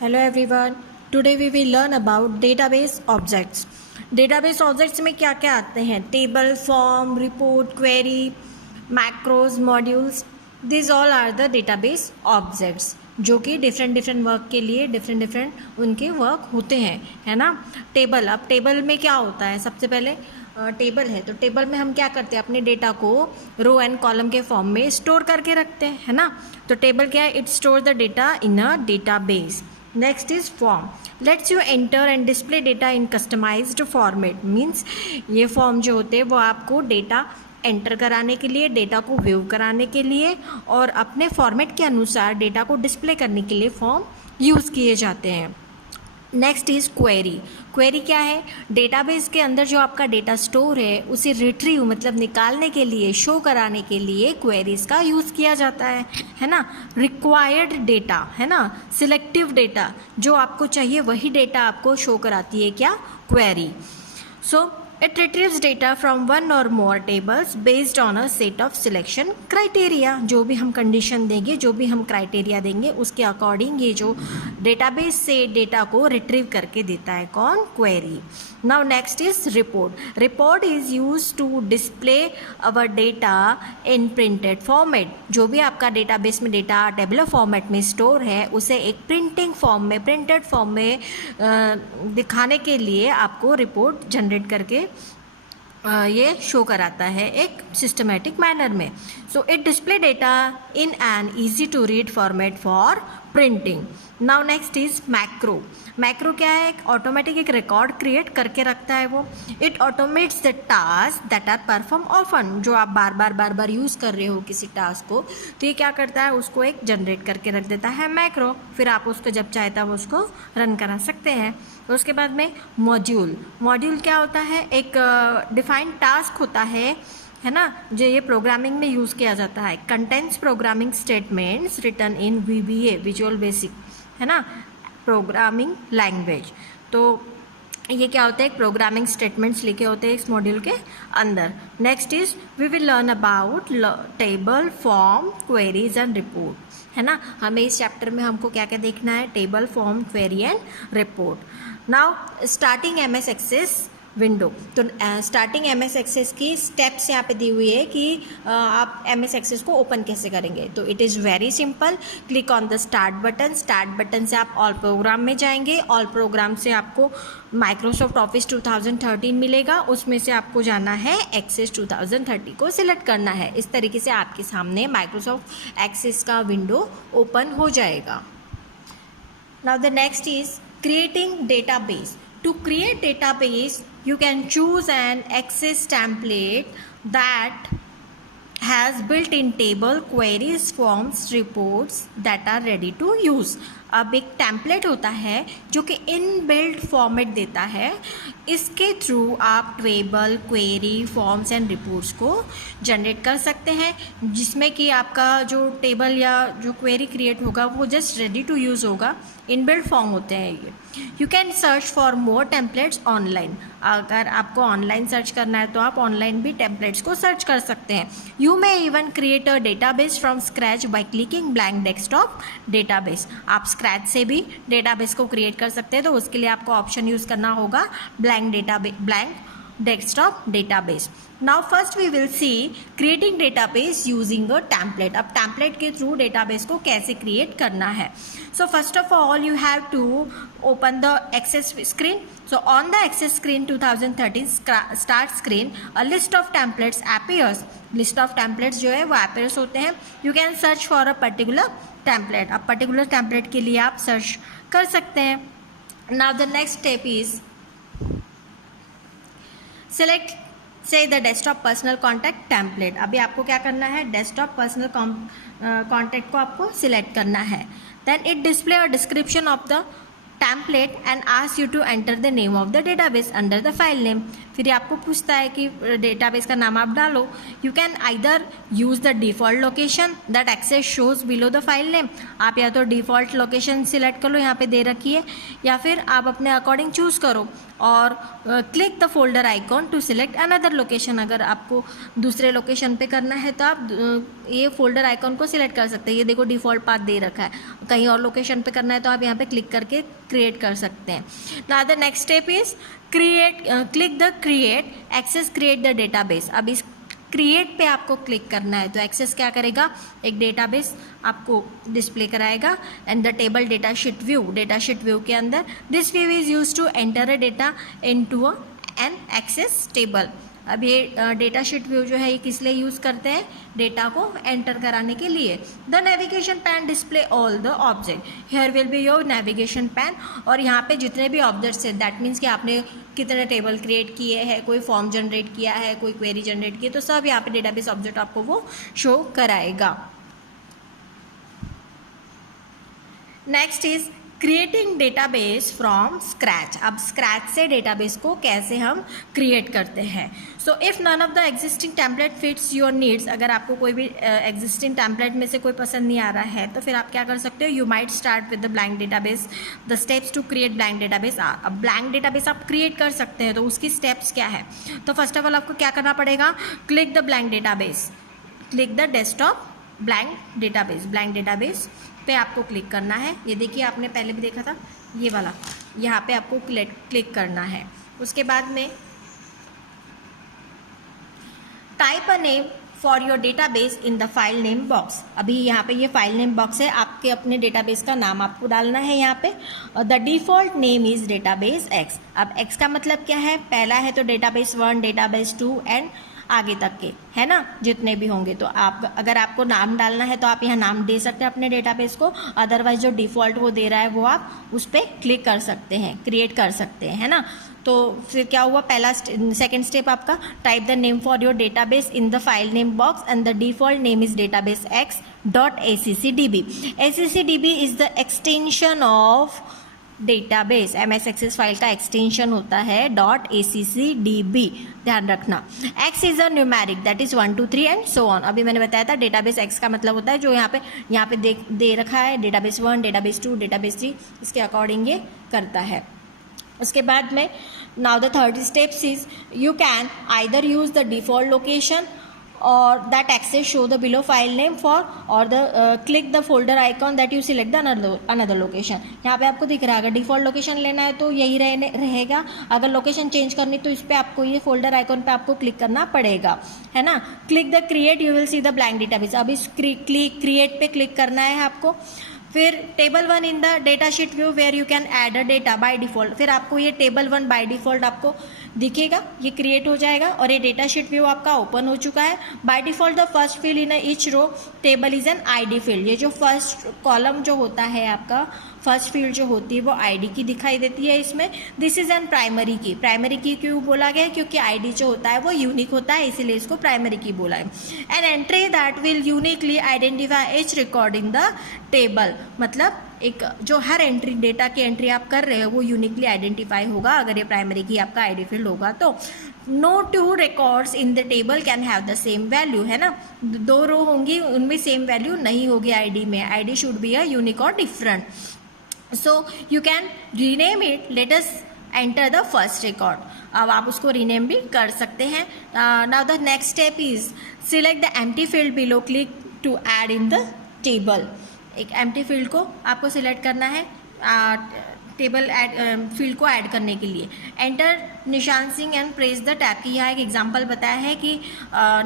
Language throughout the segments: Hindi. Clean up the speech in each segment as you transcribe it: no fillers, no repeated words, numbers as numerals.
Hello everyone. Today we will learn about database objects. Database objects में क्या क्या आते हैं? Table, form, report, query, macros, modules. These all are the database objects जो कि डिफरेंट वर्क के लिए डिफरेंट उनके वर्क होते हैं, है ना. टेबल, अब टेबल में क्या होता है? सबसे पहले टेबल है तो टेबल में हम क्या करते हैं? अपने डेटा को रो एंड कॉलम के फॉर्म में स्टोर करके रखते हैं, है ना. तो टेबल क्या है? It store the data in a database. Next is form. Let's you enter and display data in customized format. मीन्स ये फॉर्म जो होते हैं वो आपको डेटा एंटर कराने के लिए, डेटा को व्यू कराने के लिए और अपने फॉर्मेट के अनुसार डेटा को डिस्प्ले करने के लिए फॉर्म यूज़ किए जाते हैं. Next is query. क्वेरी क्या है? डेटाबेस के अंदर जो आपका डेटा स्टोर है उसे रिट्रीव मतलब निकालने के लिए, शो कराने के लिए क्वेरीज का यूज़ किया जाता है ना. रिक्वायर्ड डेटा, है ना, सिलेक्टिव डेटा, जो आपको चाहिए वही डेटा आपको शो कराती है क्या? Query. So it retrieves data from one or more tables based on a set of selection criteria. जो भी हम कंडीशन देंगे, जो भी हम क्राइटेरिया देंगे उसके अकॉर्डिंग ये जो डेटाबेस से डेटा को रिट्रीव करके देता है कौन? Query. Now next is report. Report is use to display our data in printed format. जो भी आपका डेटाबेस में डेटा टेबुलर फॉर्मेट में स्टोर है उसे एक प्रिंटिंग फॉर्म में, प्रिंटेड फॉर्म में दिखाने के लिए आपको रिपोर्ट जनरेट करके ये शो कराता है एक सिस्टमेटिक मैनर में. So it display data in an easy to read format for printing. Now next is macro. Macro क्या है? एक ऑटोमेटिक एक रिकॉर्ड क्रिएट करके रखता है वो. It automates the task that are perform often. जो आप बार बार यूज़ कर रहे हो किसी टास्क को तो ये क्या करता है? उसको एक जनरेट करके रख देता है मैक्रो. फिर आप उसको जब चाहे तब उसको रन करा सकते हैं. उसके बाद में मॉड्यूल. मॉड्यूल क्या होता है? एक डिफाइंड टास्क होता है ना, जो ये प्रोग्रामिंग में यूज़ किया जाता है. Contents programming statements written in VBA, visual basic, है ना, प्रोग्रामिंग लैंग्वेज. तो ये क्या होता है? प्रोग्रामिंग स्टेटमेंट्स लिखे होते हैं इस मॉड्यूल के अंदर. Next is we will learn about table, form, queries and report, है ना. हमें इस चैप्टर में हमको क्या क्या देखना है? Table, form, query and report. Now starting MS access window. तो स्टार्टिंग MS एक्सेस की स्टेप्स यहाँ पे दी हुई है कि आप MS एक्सेस को ओपन कैसे करेंगे. तो it is very simple. Click on the start button. Start button से आप ऑल प्रोग्राम में जाएंगे. ऑल प्रोग्राम से आपको माइक्रोसॉफ्ट ऑफिस 2013 मिलेगा. उसमें से आपको जाना है एक्सेस 2030 को सिलेक्ट करना है. इस तरीके से आपके सामने माइक्रोसॉफ्ट एक्सेस का विंडो ओपन हो जाएगा. Now the next is creating database. To create database, you can choose an Access template that has built-in table, queries, forms, reports that are ready to use. अब एक टेम्पलेट होता है जो कि इनबिल्ट फॉर्मेट देता है. इसके थ्रू आप table, query, forms and reports को जनरेट कर सकते हैं, जिसमें कि आपका जो टेबल या जो क्वेरी क्रिएट होगा वो जस्ट रेडी टू यूज़ होगा. इनबिल्ट फॉर्म होते हैं ये. You can search for more templates online. अगर आपको ऑनलाइन सर्च करना है तो आप ऑनलाइन भी टेम्पलेट्स को सर्च कर सकते हैं. You may even create a database from scratch by clicking blank desktop database. आप स्क्रैच से भी डेटाबेस को क्रिएट कर सकते हैं. तो उसके लिए आपको ऑप्शन यूज़ करना होगा blank desktop database. Now first we will see creating database using a template. अब टेम्पलेट के थ्रू डेटाबेस को कैसे क्रिएट करना है. So first of all you have to open the access screen. So on the access screen 2013 start screen a list of templates appears. List of templates जो है वो अपीयर्स होते हैं. You can search for a particular template. अब पर्टिकुलर टेम्पलेट के लिए आप सर्च कर सकते हैं. Now the next step is select से the desktop personal contact template. अभी आपको क्या करना है? डेस्कटॉप पर्सनल कॉन्टैक्ट को आपको सिलेक्ट करना है. Then it display a description of the template and ask you to enter the name of the database under the file name. फिर ये आपको पूछता है कि डेटाबेस का नाम आप डालो। You can either use the default location that access shows below the file name. आप या तो डिफ़ॉल्ट लोकेशन सिलेक्ट कर लो, यहाँ पे दे रखी है, या फिर आप अपने अकॉर्डिंग चूज़ करो और click the folder icon to select another location. अगर आपको दूसरे लोकेशन पे करना है तो आप ये फोल्डर आइकॉन को सिलेक्ट कर सकते हैं। ये देखो डिफ़ॉल्ट पाथ दे रखा है, कहीं और लोकेशन पे करना है तो आप यहाँ पे क्लिक करके क्रिएट कर सकते हैं। Now the next step is click the create access create the database. अब इस क्रिएट पे आपको क्लिक करना है तो एक्सेस क्या करेगा, एक डेटाबेस आपको डिस्प्ले कराएगा and the table data sheet view के अंदर this view is use to enter a data into an access table. अब ये डेटा शीट व्यू जो है ये किस लिए यूज़ करते हैं, डेटा को एंटर कराने के लिए। The navigation pan display all the object, here will be your navigation pan. और यहाँ पे जितने भी ऑब्जेक्ट्स हैं, दैट मीन्स कि आपने कितने टेबल क्रिएट किए हैं, कोई फॉर्म जनरेट किया है, कोई क्वेरी जनरेट की है, तो सब यहाँ पे डेटाबेस ऑब्जेक्ट आपको वो शो कराएगा। Next is creating database from scratch. अब स्क्रैच से डेटाबेस को कैसे हम क्रिएट करते हैं। So if none of the existing template fits your needs, अगर आपको कोई भी एग्जिस्टिंग टेम्पलेट में से कोई पसंद नहीं आ रहा है तो फिर आप क्या कर सकते हो, you might start with the blank database. The steps to create blank database. अब ब्लैंक डेटाबेस आप क्रिएट कर सकते हैं तो उसकी स्टेप्स क्या है, तो फर्स्ट ऑफ ऑल आपको क्या करना पड़ेगा, click the blank database, click the desktop blank database पे आपको क्लिक करना है। ये देखिए आपने पहले भी देखा था ये वाला, यहाँ पे आपको क्लिक करना है। उसके बाद में type a name for your database in the file name box. अभी यहाँ पे ये फाइल नेम बॉक्स है, आपके अपने डेटाबेस का नाम आपको डालना है यहाँ पे। The default name is database x. अब एक्स का मतलब क्या है, पहला है तो डेटाबेस 1, डेटाबेस 2 एंड आगे तक के, है ना, जितने भी होंगे। तो आप अगर आपको नाम डालना है तो आप यहाँ नाम दे सकते हैं अपने डेटाबेस को, अदरवाइज जो डिफ़ॉल्ट वो दे रहा है वो आप उस पर क्लिक कर सकते हैं, क्रिएट कर सकते हैं, है ना। तो फिर क्या हुआ, पहला सेकेंड स्टेप आपका, type the name for your database in the file name box and the default name is database X .accdb। accdb is the extension of database. MS access file का एक्सटेंशन होता है .accdb, ध्यान रखना। X is a numeric that is 1 2 3 and so on. अभी मैंने बताया था डेटाबेस X का मतलब होता है जो यहाँ पे दे रखा है, डेटाबेस 1, डेटाबेस 2, डेटाबेस 3, इसके अकॉर्डिंग ये करता है। उसके बाद में now the third steps is you can either use the default location or that access show the below file name for or the click the folder icon that you select the another location। यहाँ पे आपको दिख रहा है, अगर डिफ़ॉल्ट लोकेशन लेना है तो यही रहेगा, अगर लोकेशन चेंज करनी तो इस पर आपको ये फोल्डर आइकॉन पे आपको क्लिक करना पड़ेगा, है ना। Click the create, you will see the blank database. अब इस क्रिएट पे क्लिक करना है आपको। फिर table 1 in the data sheet view where you can add a data by default. फिर आपको ये टेबल 1 बाय डिफ़ॉल्ट आपको दिखेगा, ये क्रिएट हो जाएगा और ये डेटा शीट व्यू आपका ओपन हो चुका है। By default the first field in each row table is an ID field. ये जो फर्स्ट कॉलम जो होता है आपका, फर्स्ट फील्ड जो होती है वो आईडी की दिखाई देती है इसमें। दिस इज एन प्राइमरी की। प्राइमरी की क्यों बोला गया है, क्योंकि आईडी जो होता है वो यूनिक होता है, इसीलिए इसको प्राइमरी की बोला है। An entry that will uniquely identify each record in the table, मतलब एक जो हर एंट्री डेटा की एंट्री आप कर रहे हो वो यूनिकली आइडेंटिफाई होगा अगर ये प्राइमरी की आपका आईडी फील्ड होगा तो। No two records in the table can have the same value, है ना, 2 रो होंगी उनमें सेम वैल्यू नहीं होगी आईडी में। ID should be a unique और different. So you can rename it, let us enter the first record. अब आप उसको रीनेम भी कर सकते हैं। Now the next step is select the empty field below, click to add in the table. एक एम्प्टी फील्ड को आपको सिलेक्ट करना है टेबल फील्ड को ऐड करने के लिए। एंटर निशान Singh and press the tab की। यहाँ एक एग्जांपल बताया है कि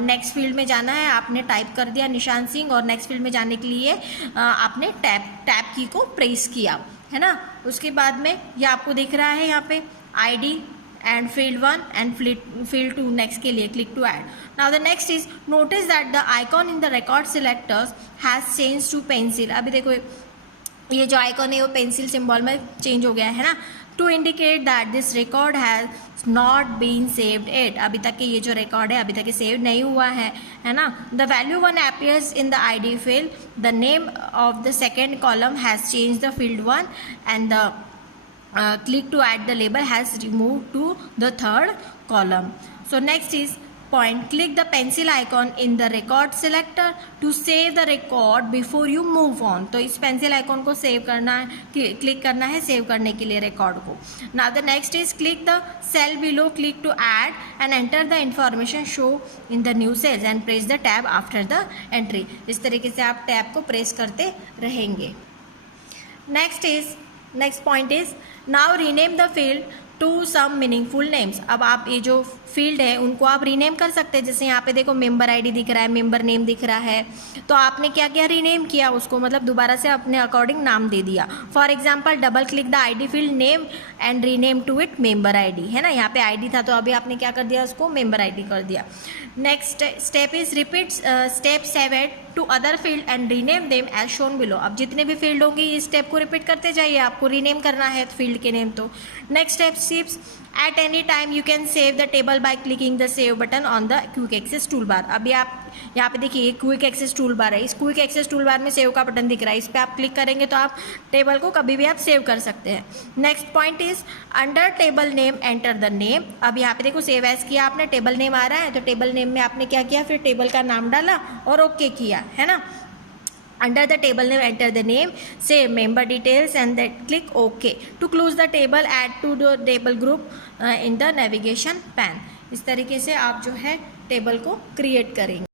नेक्स्ट फील्ड में जाना है, आपने टाइप कर दिया निशान सिंह और नेक्स्ट फील्ड में जाने के लिए आपने टैब की को प्रेस किया, है ना। उसके बाद में ये आपको दिख रहा है यहाँ पे ID and field 1 and field 2 next के लिए click to add. Now the next is notice that the icon in the record selectors has changed to pencil. अभी देखो ये जो आइकॉन है वो पेंसिल सिंबल में चेंज हो गया है ना। To indicate that this record has not been saved yet, अभी तक के ये जो रिकॉर्ड है अभी तक ये सेव नहीं हुआ है ना। The value 1 appears in the ID field. The name of the second column has changed the field 1 and the click to add the label has removed to the third column. So next is point, click the pencil icon in the record selector to save the record before you move on. तो इस pencil icon को सेव करना है, क्लिक करना है सेव करने के लिए रिकॉर्ड को. Now the next is click the cell below, click to add and enter the information show in the new cells and press the tab after the entry. इस तरीके से आप टैब को प्रेस करते रहेंगे. Next point is now rename the field to some meaningful names. अब आप ये जो फील्ड है उनको आप रीनेम कर सकते हैं. जैसे यहाँ पे देखो मेंबर आईडी दिख रहा है, मेंबर नेम दिख रहा है, तो आपने क्या किया, रीनेम किया उसको, मतलब दोबारा से अपने अकॉर्डिंग नाम दे दिया. For example double click the ID field name and rename to it member ID, है ना. यहाँ पे आईडी था तो अभी आपने क्या कर दिया, उसको मेंबर आईडी कर दिया. Next step is repeat step 7 to other field and rename them as shown below. अब जितने भी फील्ड होंगे इस स्टेप को रिपीट करते जाइए, आपको रीनेम करना है फील्ड के नेम. तो next step sips at any time you can save the table by clicking the save button on the quick access toolbar. अभी आप यहाँ पे देखिए क्विक एक्सेस टूल बार है, इस क्विक एक्सेस टूल बार में सेव का बटन दिख रहा है, इस पर आप क्लिक करेंगे तो आप टेबल को कभी भी आप सेव कर सकते हैं. Next point is under table name enter the name. अब यहाँ पे देखो सेव एज किया आपने, टेबल नेम आ रहा है, तो टेबल नेम में आपने क्या किया, फिर टेबल का नाम डाला और ओके किया, है ना. Under the table name, enter the name, save member details and then click OK. To close the table, add to the table group in the navigation pane. इस तरीके से आप जो है टेबल को क्रिएट करेंगे.